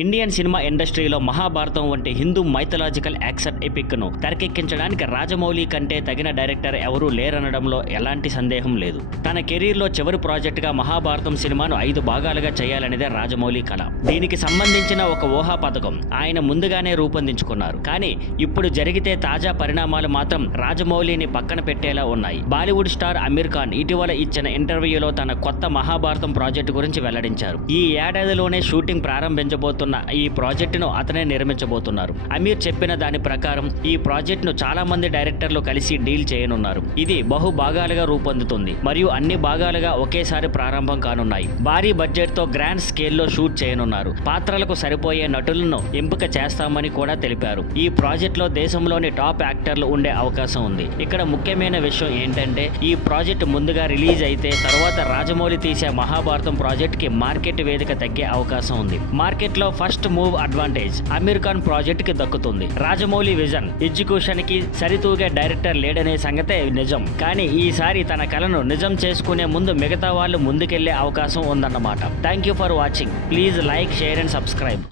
Indian cinema ఇండస్ట్రీలో మహాభారతం వంటి Hindu mythological action epic ను తెరకెక్కించడానికి రాజమౌళి కంటే తగిన డైరెక్టర్ ఎవరూ లేరనడంలో ఎలాంటి సందేహం లేదు. తన కెరీర్ లో చివరి ప్రాజెక్ట్ గా మహాభారతం సినిమాను 5 భాగాలుగా చేయాలనేదే రాజమౌళి కళ. దీనికి సంబంధించిన ఒక ఊహా పథకం ఆయన ముందుగానే రూపొందించుకున్నారు. కానీ ఇప్పుడు జరిగితే తాజా పరిణామాలు మాత్రం రాజమౌళిని పక్కన పెట్టేలా ఉన్నాయి. బాలీవుడ్ స్టార్ అమీర్ ఖాన్ ఇటీవల ఇచ్చిన ఇంటర్వ్యూలో తన కొత్త మహాభారతం ప్రాజెక్టు గురించి వెల్లడించారు. ఈ ఏడాదిలోనే షూటింగ్ ప్రారంభించబోతున్న ఈ ప్రాజెక్టును అతనే నిర్మించబోతున్నారు. అమీర్ చెప్పిన దాని ప్రకారం ఈ ప్రాజెక్టును చాలా మంది డైరెక్టర్లు కలిసి డీల్ చేయనున్నారు. ఇది బహు భాగాలుగా రూపొందుతుంది మరియు అన్ని భాగాలుగా ఒకేసారి ప్రారంభం కానున్నాయి. భారీ బడ్జెట్ తో గ్రాండ్ స్కేల్లో షూట్ చేయనున్నారు. పాత్రలకు సరిపోయే నటులను ఎంపిక చేస్తామని కూడా తెలిపారు. ఈ ప్రాజెక్ట్ లో దేశంలోని టాప్ యాక్టర్లు ఉండే అవకాశం ఉంది. ఇక్కడ ముఖ్యమైన విషయం ఏంటంటే ఈ ప్రాజెక్ట్ ముందుగా రిలీజ్ అయితే తర్వాత రాజమౌళి తీసే మహాభారతం ప్రాజెక్ట్ కి మార్కెట్ వేదిక తగ్గే అవకాశం ఉంది. మార్కెట్ లో first move advantage Aamir Khan project కి దక్కుతుంది. రాజమౌళి విజన్ ఎగ్జిక్యూషన్ కి సరితూగే డైరెక్టర్ లేడనే సంగతే నిజం. కానీ ఈసారి తన కలను నిజం చేసుకునే ముందు మిగతా వాళ్ళు ముందుకెళ్లే అవకాశం ఉందన్నమాట. Thank you for watching. Please like, share and subscribe.